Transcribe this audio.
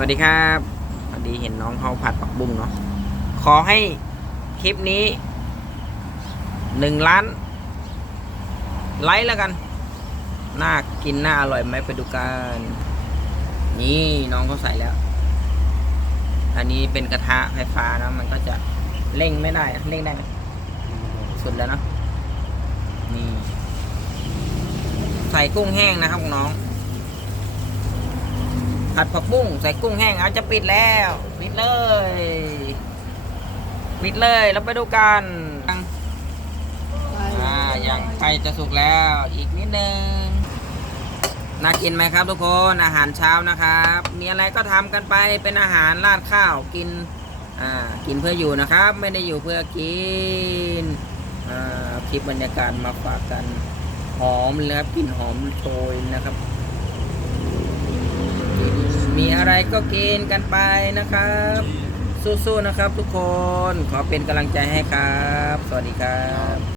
วัสดีครับพอดีเห็นน้องเขาผัดผักบุ้งเนาะขอให้คลิปนี้หนึ่งล้าน ไลค์แล้วกัน น่ากินน่าอร่อยไหมไปดูกันนี่น้องเขาใส่แล้ว อันนี้เป็นกระทะไฟฟ้านะมันก็จะเร่งไม่ได้เร่งได้ไหมสุดแล้วเนอะนี่ ใส่กุ้งแห้งนะครับน้อง ผัดผักบุ้งใส่กุ้งแห้งอาจจะปิดแล้วปิดเลยปิดเลยเราไปดูกันอ่าอย่างใกล้จะสุกแล้วอีกนิดนึงน่ากินไหมครับทุกคนอาหารเช้านะครับ มีอะไรก็ทำกันไปเป็นอาหารราดข้าวกินอ่ากินเพื่ออยู่นะครับ ไม่ได้อยู่เพื่อกินอ่าคลิปบรรยากาศมาฝากกันหอมเลยครับกลิ่นหอมโชยนะครับมี อะไรก็กินกันไปนะครับ สู้ๆนะครับทุกคนขอเป็นกำลังใจให้ครับ สวัสดีครับ